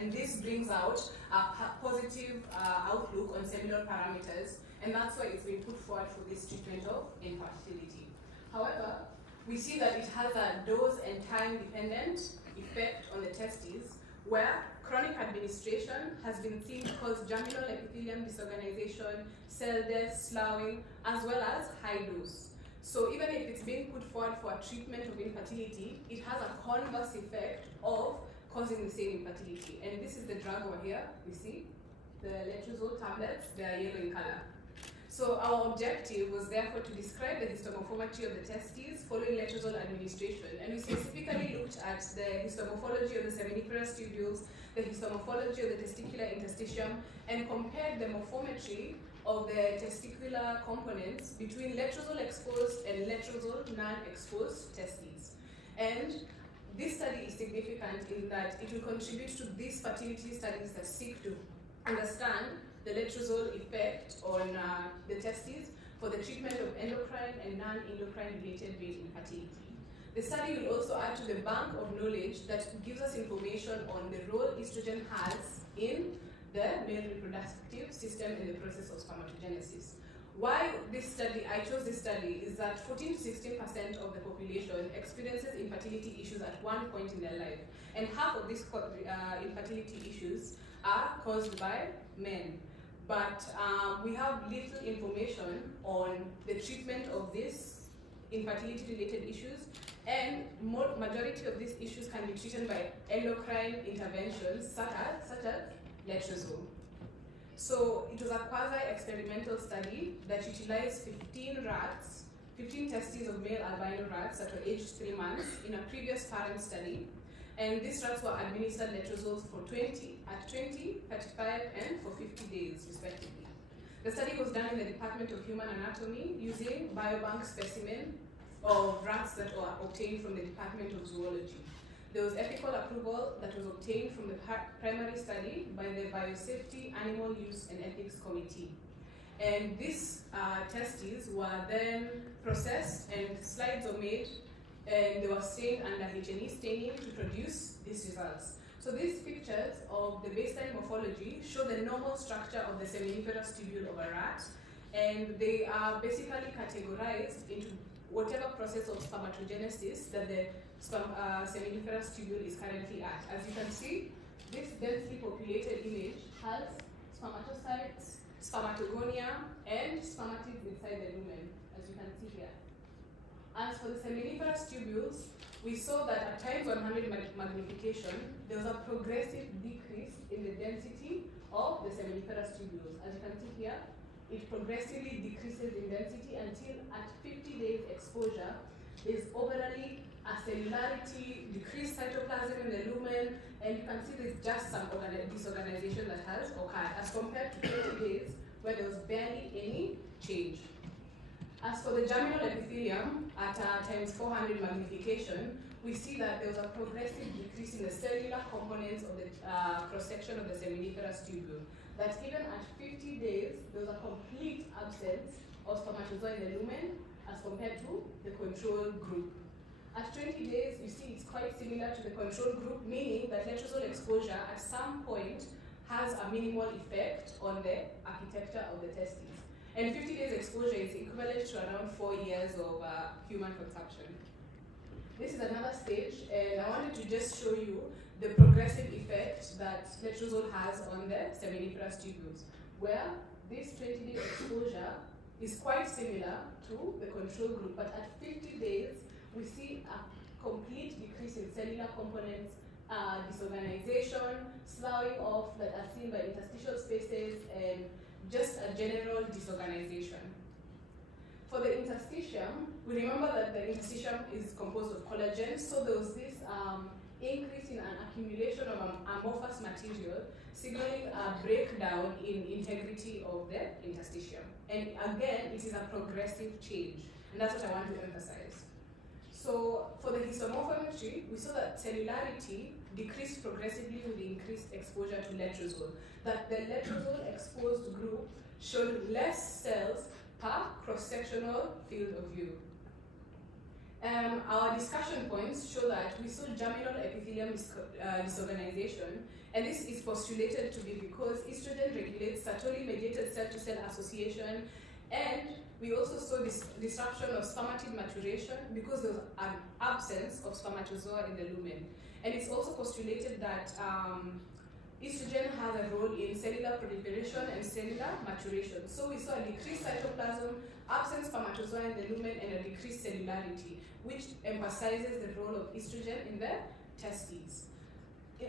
and this brings out a positive outlook on cellular parameters, and that's why it's been put forward for this treatment of infertility. However, we see that it has a dose and time dependent effect on the testes, where chronic administration has been seen to cause germinal epithelium disorganization, cell death, sloughing, as well as high dose. So even if it's being put forward for a treatment of infertility, it has a converse effect of causing the same infertility. And this is the drug over here, you see, the letrozole tablets, they are yellow in color. So our objective was therefore to describe the histomorphometry of the testes following letrozole administration. And we specifically looked at the histomorphology of the seminiferous tubules, the histomorphology of the testicular interstitium, and compared the morphometry of the testicular components between letrozole-exposed and letrozole non-exposed testes. And this study is significant in that it will contribute to these fertility studies that seek to understand the letrozole effect on the testes for the treatment of endocrine and non-endocrine related male infertility. The study will also add to the bank of knowledge that gives us information on the role estrogen has in the male reproductive system in the process of spermatogenesis. Why I chose this study is that 14 to 16% of the population experiences infertility issues at one point in their life, and half of these infertility issues are caused by men. But we have little information on the treatment of these infertility-related issues, and majority of these issues can be treated by endocrine interventions such as letrozole. So it was a quasi-experimental study that utilized 15 testes of male albino rats that were aged 3 months in a previous parent study. And these rats were administered letrozoles for 20, 35, and for 50 days, respectively. The study was done in the Department of Human Anatomy using biobank specimen of rats that were obtained from the Department of Zoology. There was ethical approval that was obtained from the primary study by the Biosafety, Animal Use, and Ethics Committee. And these testes were then processed, and slides were made, and they were stained under H&E staining to produce these results. So these pictures of the baseline morphology show the normal structure of the seminiferous tubule of a rat, and they are basically categorized into whatever process of spermatogenesis that the seminiferous tubule is currently at. As you can see, this densely populated image has spermatocytes, spermatogonia, and spermatids inside the lumen, as you can see here. As for the seminiferous tubules, we saw that at times 100 magnification, there was a progressive decrease in the density of the seminiferous tubules. As you can see here, it progressively decreases in density until at 50 days exposure, there's overally a cellularity, decreased cytoplasm in the lumen, and you can see there's just some disorganization that has occurred, as compared to 20 days, where there was barely any change. As for the germinal epithelium, at times 400 magnification, we see that there was a progressive decrease in the cellular components of the cross-section of the seminiferous tubule. That even at 50 days, there was a complete absence of spermatozoa in the lumen as compared to the control group. At 20 days, you see it's quite similar to the control group, meaning that letrozole exposure at some point has a minimal effect on the architecture of the testes. And 50 days exposure is equivalent to around 4 years of human consumption. This is another stage, and I wanted to just show you the progressive effect that letrozole has on the seminiferous tubules, where this 20-day exposure is quite similar to the control group, but at 50 days, we see a complete decrease in cellular components, disorganization, sloughing off that are seen by interstitial spaces, and just a general disorganization. For the interstitium, we remember that the interstitium is composed of collagen, so there was this increase in an accumulation of amorphous material, signaling a breakdown in integrity of the interstitium. And again, it is a progressive change, and that's what I want to emphasize. So for the histomorphometry, we saw that cellularity decreased progressively with the increased exposure to letrozole, that the letrozole-exposed group showed less cells per cross-sectional field of view. Our discussion points show that we saw germinal epithelium disorganization, And this is postulated to be because estrogen regulates Sertoli-mediated cell-to-cell association, and we also saw this disruption of spermatid maturation because there was an absence of spermatozoa in the lumen. And it's also postulated that estrogen has a role in cellular proliferation and cellular maturation. So we saw a decreased cytoplasm, absent spermatozoa in the lumen, and a decreased cellularity, which emphasizes the role of estrogen in the testes.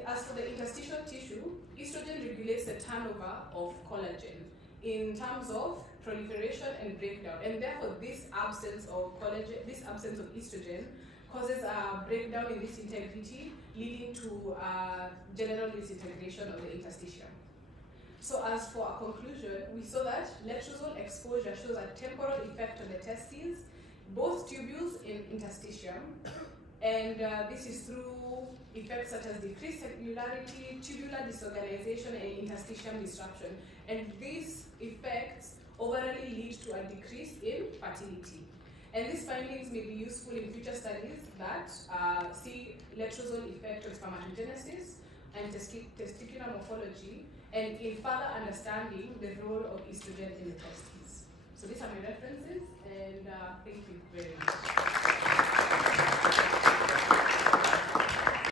As for the interstitial tissue, estrogen regulates the turnover of collagen in terms of proliferation and breakdown, and therefore this absence of collagen, this absence of estrogen causes a breakdown in this integrity, leading to general disintegration of the interstitium. So as for our conclusion, we saw that letrozole exposure shows a temporal effect on the testes, both tubules in interstitium, and this is through effects such as decreased cellularity, tubular disorganization, and interstitium disruption. And these effects overall lead to a decrease in fertility. And these findings may be useful in future studies that see letrozole effect on spermatogenesis and testicular morphology, and in further understanding the role of estrogen in the testes. So these are my references, and thank you very much.